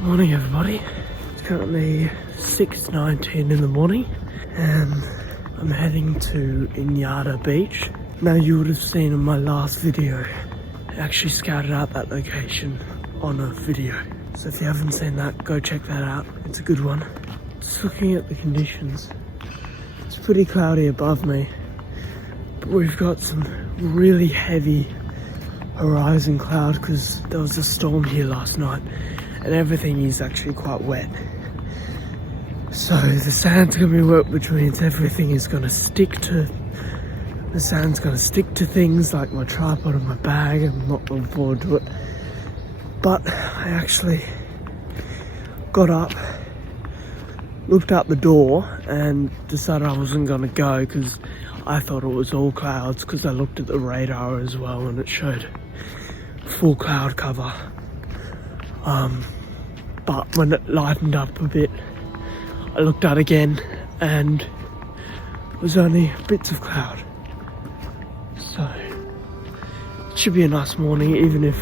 Good morning everybody. It's currently 6:19 in the morning and I'm heading to Inyadda Beach. Now you would have seen in my last video, I actually scouted out that location on a video. So if you haven't seen that, go check that out. It's a good one. Just looking at the conditions, it's pretty cloudy above me, but we've got some really heavy horizon cloud because there was a storm here last night and everything is actually quite wet. So the sand's gonna be wet, which means everything is gonna stick to, the sand's gonna stick to things like my tripod and my bag. I'm not looking forward to it. But I actually got up, looked out the door and decided I wasn't gonna go because I thought it was all clouds, because I looked at the radar as well and it showed full cloud cover. But when it lightened up a bit, I looked out again and it was only bits of cloud. So it should be a nice morning, even if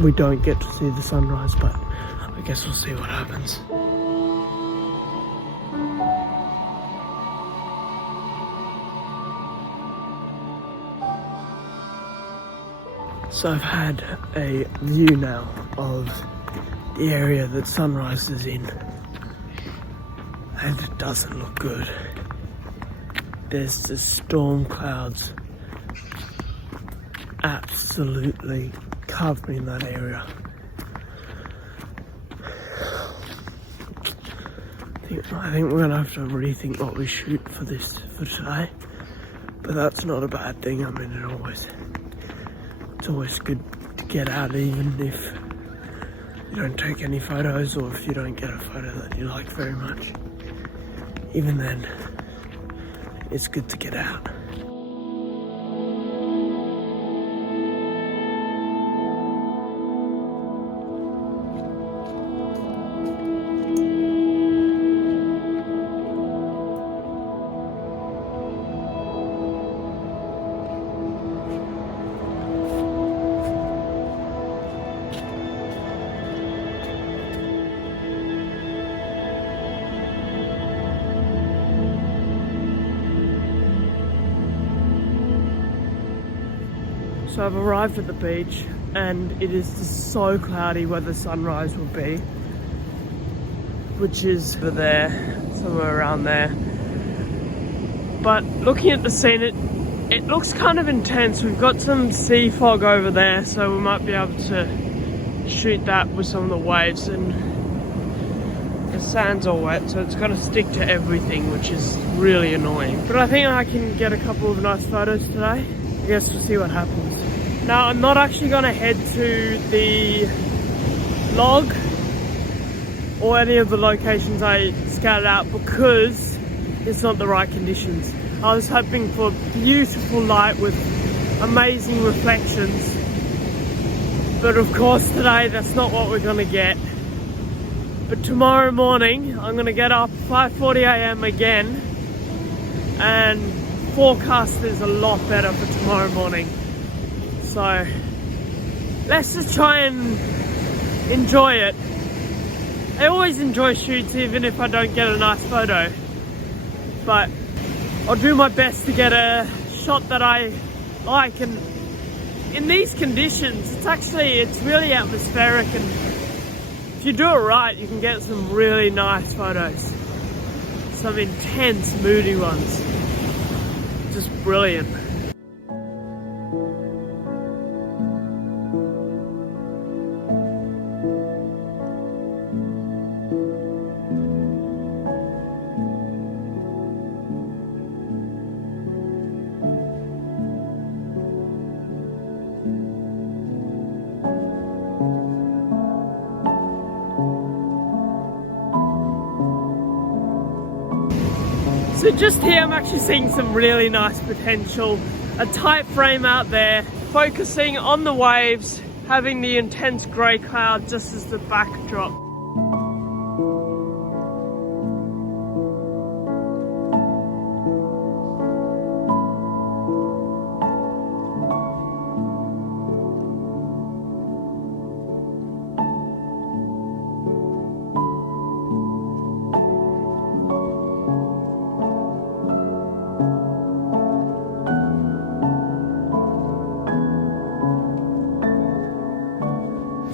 we don't get to see the sunrise, but I guess we'll see what happens. So I've had a view now of the area that sunrise is in, and it doesn't look good. There's the storm clouds absolutely covering that area. I think we're gonna have to rethink what we shoot for today, but that's not a bad thing. I mean, it's always good to get out, even if you don't take any photos or if you don't get a photo that you like very much. Even then, it's good to get out. So I've arrived at the beach and it is just so cloudy where the sunrise will be, which is over there, somewhere around there. But looking at the scene, it looks kind of intense. We've got some sea fog over there, so we might be able to shoot that with some of the waves, and the sand's all wet, so it's going to stick to everything, which is really annoying. But I think I can get a couple of nice photos today. I guess we'll see what happens. Now, I'm not actually going to head to the log or any of the locations I scouted out because it's not the right conditions. I was hoping for beautiful light with amazing reflections, but of course today that's not what we're going to get. But tomorrow morning I'm going to get up 5:40 a.m. again, and forecast is a lot better for tomorrow morning. So let's just try and enjoy it. I always enjoy shoots even if I don't get a nice photo, but I'll do my best to get a shot that I like. And in these conditions, it's really atmospheric, and if you do it right, you can get some really nice photos, some intense, moody ones. Just brilliant. So just here I'm actually seeing some really nice potential. A tight frame out there, focusing on the waves, having the intense grey cloud just as the backdrop.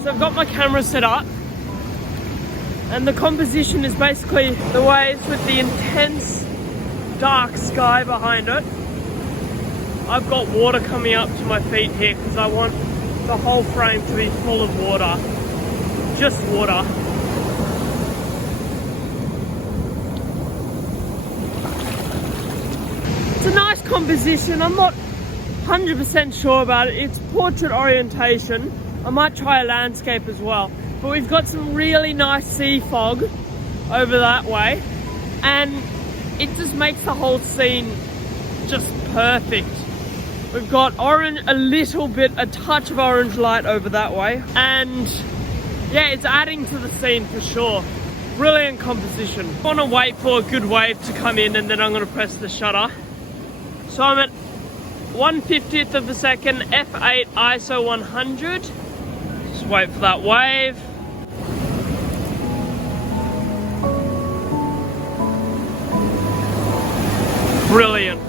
So I've got my camera set up, and the composition is basically the waves with the intense dark sky behind it. I've got water coming up to my feet here because I want the whole frame to be full of water. Just water. It's a nice composition. I'm not 100% sure about it. It's portrait orientation. I might try a landscape as well. But we've got some really nice sea fog over that way, and it just makes the whole scene just perfect. We've got orange, a touch of orange light over that way, and yeah, it's adding to the scene for sure. Brilliant composition. I want to wait for a good wave to come in, and then I'm going to press the shutter. So I'm at 1/50th of a second, f8 ISO 100. Just wait for that wave. Brilliant.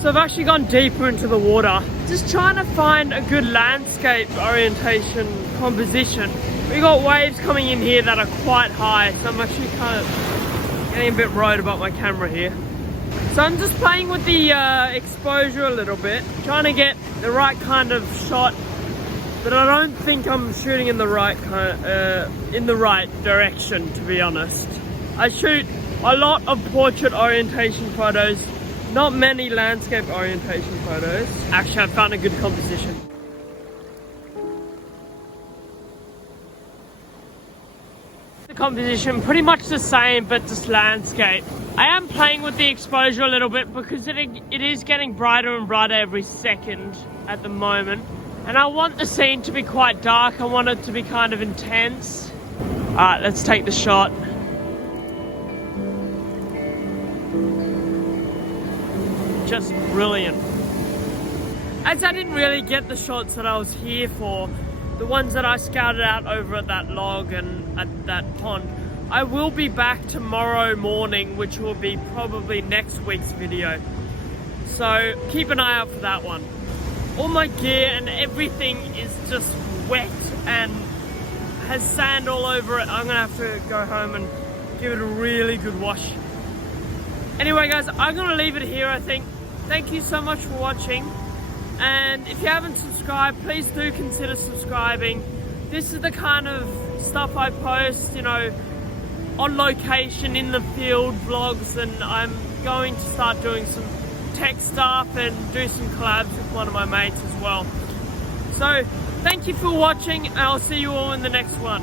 So I've actually gone deeper into the water, just trying to find a good landscape orientation composition. We got waves coming in here that are quite high, so I'm actually kind of getting a bit worried about my camera here. So I'm just playing with the exposure a little bit, trying to get the right kind of shot, but I don't think I'm shooting in the right direction, to be honest. I shoot a lot of portrait orientation photos, not many landscape orientation photos. Actually, I found a good composition. The composition pretty much the same, but just landscape. I am playing with the exposure a little bit because it is getting brighter and brighter every second at the moment. And I want the scene to be quite dark. I want it to be kind of intense. Alright, let's take the shot. Just brilliant. As I didn't really get the shots that I was here for, the ones that I scouted out over at that log and at that pond, I will be back tomorrow morning, which will be probably next week's video. So keep an eye out for that one. All my gear and everything is just wet and has sand all over it. I'm gonna have to go home and give it a really good wash. Anyway guys, I'm gonna leave it here, I think. Thank you so much for watching. And if you haven't subscribed, please do consider subscribing. This is the kind of stuff I post, you know, on location, in the field, vlogs, and I'm going to start doing some tech stuff and do some collabs with one of my mates as well. So, thank you for watching, and I'll see you all in the next one.